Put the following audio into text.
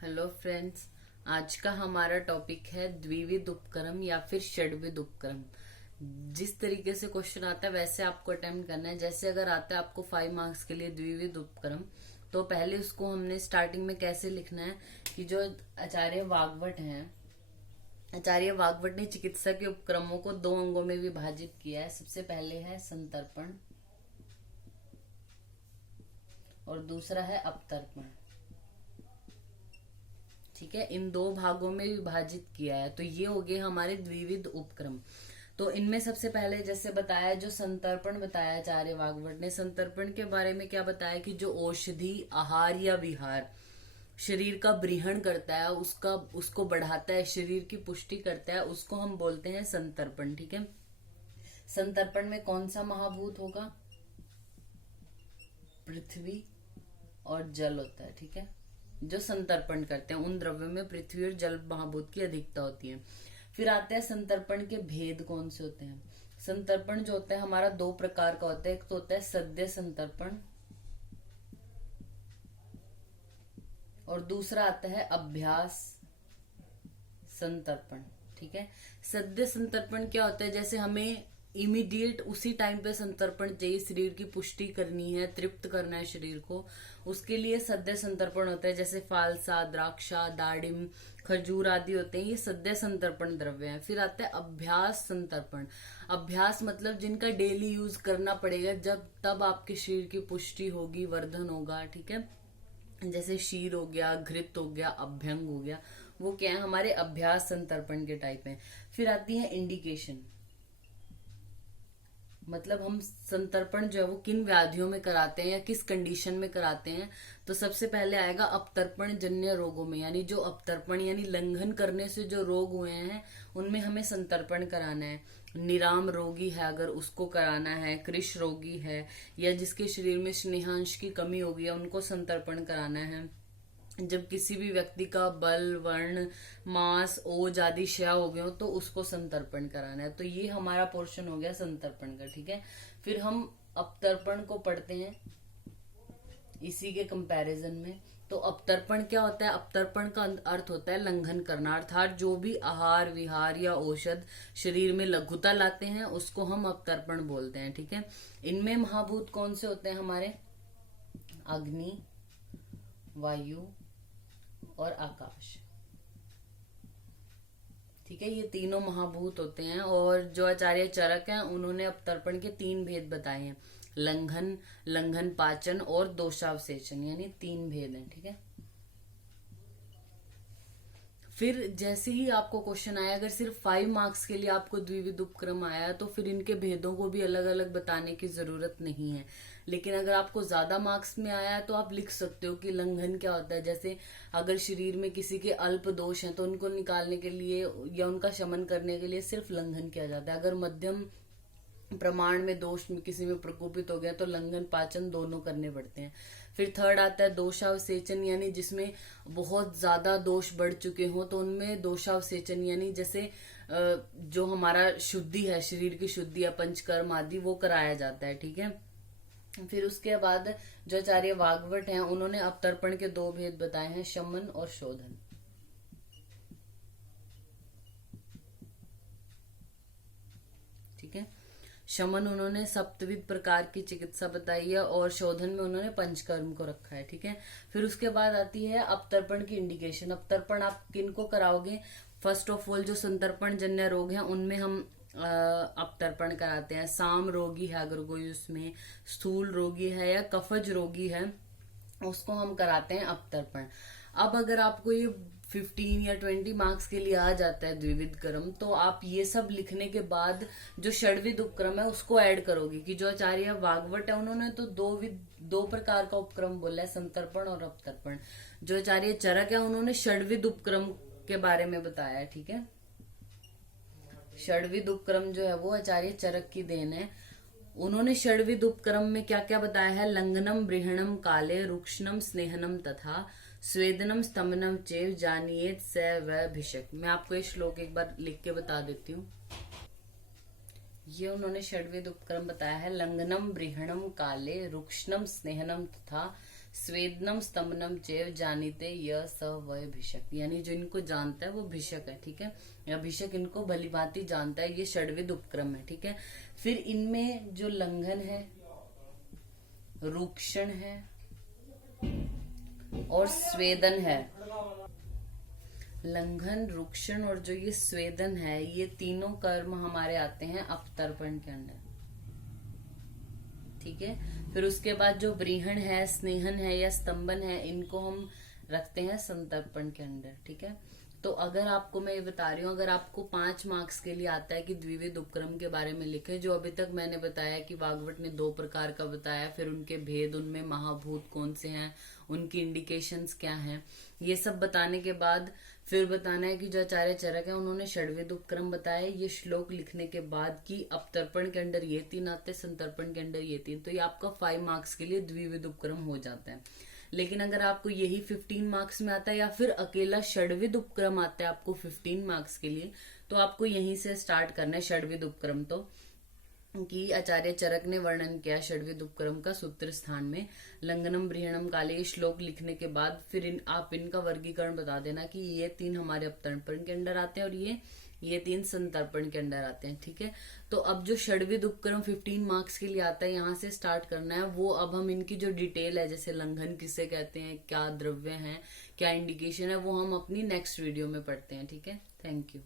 Hello friends. आज का हमारा टॉपिक है द्विविध उपक्रम या फिर षड्विध उपक्रम। जिस तरीके से क्वेश्चन आता है वैसे आपको अटेम्प्ट करना है। जैसे अगर आता है आपको 5 मार्क्स के लिए द्विविध उपक्रम, तो पहले उसको हमने स्टार्टिंग में कैसे लिखना है कि जो आचार्य वाग्भट हैं, आचार्य वाग्भट ने चिकित्सा के उपक्रमों को 2 अंगों में विभाजित किया है। सबसे पहले है संतर्पण और दूसरा है अपतर्पण। ठीक है, इन 2 भागों में विभाजित किया है। तो ये हो गए हमारे द्विविध उपक्रम। तो इनमें सबसे पहले जैसे बताया, जो संतर्पण बताया आचार्य वाग्भट ने, संतर्पण के बारे में क्या बताया कि जो औषधि आहार या विहार शरीर का ब्रीहण करता है, उसको बढ़ाता है, शरीर की पुष्टि करता है, उसको हम बोलते हैं संतर्पण। ठीक है, संतर्पण में कौन सा महाभूत होगा? पृथ्वी और जल होता है। ठीक है, जो संतर्पण करते हैं उन द्रव्यों में पृथ्वी और जल महाभूत की अधिकता होती है। फिर आते हैं संतर्पण के भेद कौन से होते हैं। संतर्पण जो होता है हमारा 2 प्रकार का होता है। एक तो होता है सद्य संतर्पण और दूसरा आता है अभ्यास संतर्पण। ठीक है, सद्य संतर्पण क्या होता है? जैसे हमें इमीडिएट उसी टाइम पे संतर्पण चाहिए, शरीर की पुष्टि करनी है, तृप्त करना है शरीर को, उसके लिए सद्य संतर्पण होता है। जैसे फालसा, द्राक्षा, दाडिम, खजूर आदि होते हैं, ये सद्य संतर्पण द्रव्य हैं। फिर आता है अभ्यास संतर्पण। अभ्यास मतलब जिनका डेली यूज करना पड़ेगा, जब तब आपके शरीर की पुष्टि होगी, वर्धन होगा। ठीक है, जैसे शीर हो गया, घृत हो गया, अभ्यंग हो गया, वो क्या है? हमारे अभ्यास संतर्पण के टाइप हैं। फिर आती है इंडिकेशन, मतलब हम संतर्पण जो है वो किन व्याधियों में कराते हैं या किस कंडीशन में कराते हैं। तो सबसे पहले आएगा अपतर्पण जन्य रोगों में, यानी जो अपतर्पण यानी लंघन करने से जो रोग हुए हैं उनमें हमें संतर्पण कराना है। निराम रोगी है अगर, उसको कराना है। कृश रोगी है या जिसके शरीर में स्नेहांश की कमी हो गई है, उनको संतर्पण कराना है। जब किसी भी व्यक्ति का बल, वर्ण, मांस, ओज आदि क्षय हो गए हो तो उसको संतर्पण कराना है। तो ये हमारा पोर्शन हो गया संतर्पण का। ठीक है, फिर हम अपतर्पण को पढ़ते हैं इसी के कंपैरिजन में। तो अपतर्पण क्या होता है? अपतर्पण का अर्थ होता है लंघन करना, अर्थात जो भी आहार विहार या औषध शरीर में लघुता लाते हैं उसको हम अपतर्पण बोलते हैं। ठीक है, इनमें महाभूत कौन से होते हैं हमारे? अग्नि, वायु और आकाश। ठीक है, ये तीनों महाभूत होते हैं। और जो आचार्य चरक हैं उन्होंने अपतर्पण के 3 भेद बताए हैं, लंघन, लंघन पाचन और दोषावसेचन, यानी 3 भेद हैं। ठीक है, फिर जैसे ही आपको क्वेश्चन आया, अगर सिर्फ 5 मार्क्स के लिए आपको द्विविध उपक्रम आया तो फिर इनके भेदों को भी अलग अलग बताने की जरूरत नहीं है। लेकिन अगर आपको ज्यादा मार्क्स में आया है तो आप लिख सकते हो कि लंघन क्या होता है। जैसे अगर शरीर में किसी के अल्प दोष हैं तो उनको निकालने के लिए या उनका शमन करने के लिए सिर्फ लंघन किया जाता है। अगर मध्यम प्रमाण में दोष में किसी में प्रकोपित हो गया तो लंघन पाचन दोनों करने पड़ते हैं। फिर थर्ड आता है दोषावसेचन, यानी जिसमें बहुत ज्यादा दोष बढ़ चुके हो तो उनमें दोषावसेचन, यानी जैसे जो हमारा शुद्धि है, शरीर की शुद्धि या पंचकर्म आदि, वो कराया जाता है। ठीक है, फिर उसके बाद जो आचार्य वाग्भट हैं उन्होंने अपतर्पण के 2 भेद बताए हैं, शमन और शोधन। ठीक है, शमन उन्होंने सप्तविध प्रकार की चिकित्सा बताई है और शोधन में उन्होंने पंचकर्म को रखा है। ठीक है, फिर उसके बाद आती है अपतर्पण की इंडिकेशन। अपतर्पण आप किनको कराओगे? फर्स्ट ऑफ ऑल जो संतर्पण जन्य रोग हैं उनमें हम अपतर्पण कराते हैं। साम रोगी है अगर कोई, उसमें स्थूल रोगी है या कफज रोगी है, उसको हम कराते हैं अपतर्पण। अब अगर आपको ये 15 या 20 मार्क्स के लिए आ जाता है द्विविध क्रम, तो आप ये सब लिखने के बाद जो षड्विध उपक्रम है उसको ऐड करोगे कि जो आचार्य वाग्भट है उन्होंने तो 2 प्रकार का उपक्रम बोला है, संतर्पण और अपतर्पण। जो आचार्य चरक है उन्होंने षड्विध उपक्रम के बारे में बताया है। ठीक है, षड्विध उपक्रम जो है वो आचार्य चरक की देन है। उन्होंने षड्विध उपक्रम में क्या क्या बताया है? लंघनम, ब्रीहणम, काले, रुक्षणम, स्नेहनम तथा स्वेदनम, स्तमनम चेव जानियेत स व भिषक। मैं आपको ये श्लोक एक बार लिख के बता देती हूँ। ये उन्होंने षड्विध उपक्रम बताया है, लंघनम, ब्रीहणम, काले, रुक्षणम, स्नेहनम तथा स्वेदनम स्तंभनम चैव जानीते य स वय भिषक, यानी जो इनको जानता है वो भिषक है, ठीक है, या भिषक इनको भली भांति जानता है। ये षड्विध उपक्रम है, ठीक है। फिर इनमें जो लंघन है, रूक्षण है और स्वेदन है, लंघन, रूक्षण और जो ये स्वेदन है, ये तीनों कर्म हमारे आते हैं अपतर्पण के अंदर, ठीक है। फिर उसके बाद जो व्रीहण है, स्नेहन है या स्तंभन है, इनको हम रखते हैं संतर्पण के अंदर, ठीक है। तो अगर आपको मैं ये बता रही हूँ, अगर आपको 5 मार्क्स के लिए आता है कि द्विविध उपक्रम के बारे में लिखे, जो अभी तक मैंने बताया कि वाग्भट ने 2 प्रकार का बताया, फिर उनके भेद, उनमें महाभूत कौन से हैं, उनकी इंडिकेशंस क्या हैं, ये सब बताने के बाद फिर बताना है कि जो आचार्य चरक है उन्होंने षड्विध उपक्रम बताए, ये श्लोक लिखने के बाद कि अपतर्पण के अंदर ये 3 आते, संतर्पण के अंदर ये 3, तो ये आपका 5 मार्क्स के लिए द्विविध उपक्रम हो जाता है। लेकिन अगर आपको यही 15 मार्क्स में आता है या फिर अकेला षड्विध उपक्रम आता है आपको 15 मार्क्स के लिए, तो आपको यहीं से स्टार्ट करना है षड्विध उपक्रम। तो कि आचार्य चरक ने वर्णन किया षड्विध उपक्रम का सूत्र स्थान में, लंघनम व्रीहणम काले, ये श्लोक लिखने के बाद फिर आप इनका वर्गीकरण बता देना कि ये 3 हमारे अपतर्पण के अंदर आते हैं और ये 3 संतर्पण के अंदर आते हैं, ठीक है। तो अब जो षड्विध उपक्रम 15 मार्क्स के लिए आता है, यहाँ से स्टार्ट करना है वो। अब हम इनकी जो डिटेल है, जैसे लंघन किसे कहते हैं, क्या द्रव्य है, क्या इंडिकेशन है, वो हम अपनी नेक्स्ट वीडियो में पढ़ते हैं, ठीक है। Thank you.